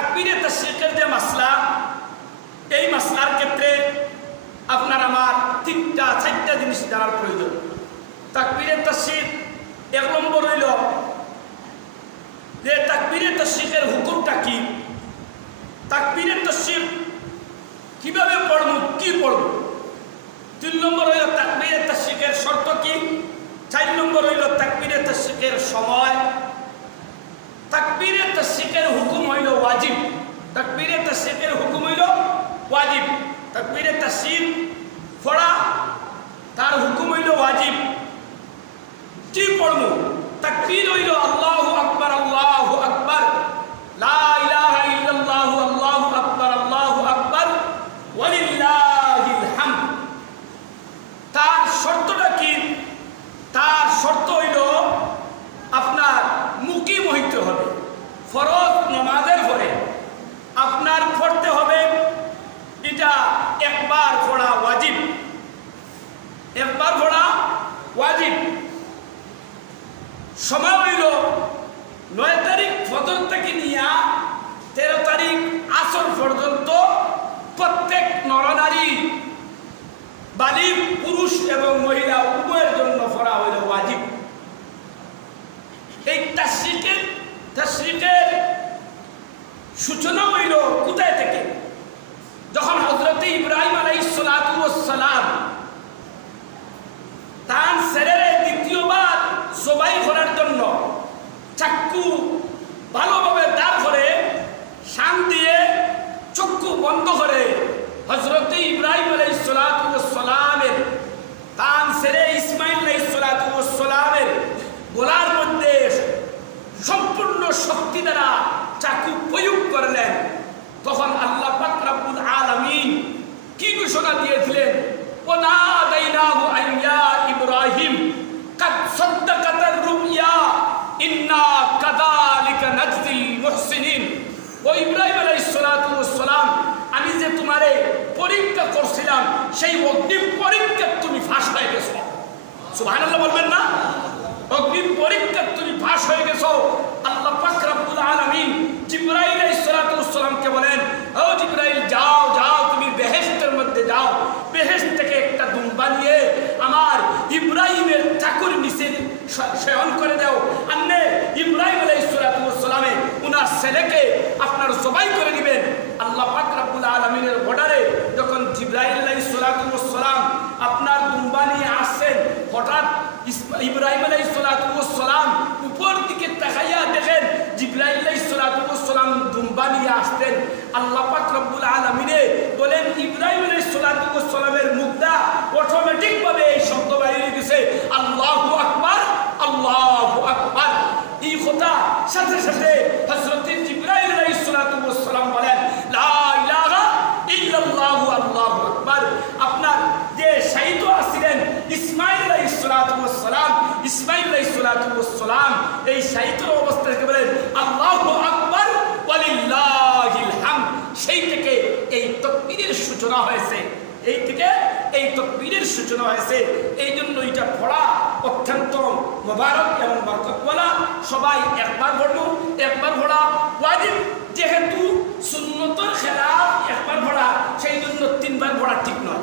তাকবীরে তাশরিকের যে মাসলা, এই মাসলার ক্ষেত্রে আপনার আমার 3-4টা জিনিস জানার প্রয়োজন। তাকবীরে তাশরিক এক নম্বর হইল যে তাকবীরে তাশরিকের হুকুমটা কি, তাকবীরে তাশরিক কিভাবে পড়ব, কি পড়ব। 3 নম্বর হইল তাকবীরে তাশরিকের শর্ত কি। 4 নম্বর হইল তাকবীরে তাশরিকের সময়। তাকবীরে তাশরিকের হুকুম হইল ওয়াজিব। তাকবীরে তাশরিকের হুকুম হইল ওয়াজিব। তাকবীরে তাশরিক পড়া তার হুকুম হইল ওয়াজিব। কি পড়ব? তাকবীর হইল আল্লাহু আকবার, আল্লাহু আকবার, লা ইলাহা ইল্লাল্লাহু, আল্লাহু আকবার, আল্লাহু আকবার, ওয়ালিল্লাহিল হামদ। তার শর্তটা কি? তার শর্ত হইল আপনার মুকিম হইতে হবে। ফরজ নামাজের পরে আপনার পড়তে হবে, এটা একবার পড়া ওয়াজিব, একবার পড়া ওয়াজিব। সময় হইল 9 তারিখ ফজর থেকে নিয়ে 13 তারিখ আসর পর্যন্ত প্রত্যেক নরনারী, বালিগ পুরুষ এবং মহিলা উভয়ের জন্য পড়া হইল ওয়াজিব। এই তাশরিকের সূচনা হইল কোথায় থেকে? যখন হযরত ইব্রাহিম আলাইহিস সালাতু ওয়াস সালাম তার ছেলের দ্বিতীয়বার জবাই করার জন্য চাকু ভালোভাবে দাঁড় করে শান দিয়ে চক্ষু বন্ধ করে হযরত ইব্রাহিম আলাইহিস সালাতু ওয়াস সালামের তার ছেলে ইসমাইল আলাইহিস সালাতু ওয়াস সালামের গলার মধ্যে সম্পূর্ণ শক্তি দ্বারা চাকু প্রয়োগ করলেন। তখন আল্লাহ পাক রব্বুল আলামিন কি ঘোষণা দিয়েছিলেন? ওয়ানাদাইনাহু আইয়া ইব্রাহিম কাদ সাদ্দাকাতার রুইয়া ইন্না কাযালিকা নাজজিল মুহসিনিন। ও ইব্রাহিম আলাইহিস সালাতু ওয়াস সালাম, আমি যে তোমারে পরীক্ষা করছিলাম সেই অগ্নি পরীক্ষা তুমি ফাঁস হয়ে গেছো। সুবহানাল্লাহ বলবেন না? অগ্নি পরীক্ষা তুমি ফাঁস হয়ে গেছো। আল্লাহ পাক রব্বুল আলামিন জিবরাইল আলাইহিস সালাতু ওয়াস সালামকে বলেন, ও জিবরাইল যাও যাও, তুমি বেহেশতের মধ্যে যাও, বেহেশত থেকে একটা দুম্বা নিয়ে আমার ইব্রাহিমের চাকুর নিচে শয়ন করে দাও। আন্নে ইব্রাহিম আলাইহিস সালাতু ওয়াস সালামে উনার ছেলেকে আপনার জবাই করে দিবেন। আল্লাহ পাক রব্বুল আলামিনের অর্ডারে যখন জিবরাইল আলাইহিস সালাতু ওয়াস সালাম আপনার দুম্বা নিয়ে আসছেন, হঠাৎ ইব্রাহিম আলাইহিস সালাতু ওয়াস সালাম উপর দিকে তাকাইয়া দেখেন জিবরাইল আলাইহিস সালাতু ওয়াস সালাম দুম্বা নিয়ে আসতেন। আল্লাহ পাক রব্বুল আলামিনে বলেন ইব্রাহিম আলাইহিস সালাতু ওয়াস সালামের মুখটা অটোমেটিক ভাবে এই শব্দ বাইরে গেছে, আল্লাহু আকবার, আল্লাহু আকবার। এই কথা সাথে সাথে হযরত জিবরাইল আলাইহিস সালাতু ওয়াস সালাম বলেন লা ইলাহা ইল্লাল্লাহু, আল্লাহু আকবার। আপনার যে শহীদ আছিলেন ইসমাইল আলাইহিস সালাতু ওয়াস সালাম, ইসমাইল আলাইহিস সালাতু ওয়াস সালাম এই শহীদের অবস্থা থেকে বলেন আল্লাহু আকবার ওয়ালিল্লাহিল হামদ। সেই থেকে এই তাকবীরের সূচনা হয়েছে, এই থেকে এই তাকবীরের সূচনা হয়েছে। এই জন্য এটা পড়া অত্যন্ত মোবারক এবং বরকতওয়ালা। সবাই একবার পড়বো, একবার পড়া ওয়াজিব। যেহেতু সুন্নতের খেলাফ একবার পড়া, সেই জন্য 3বার পড়া ঠিক নয়।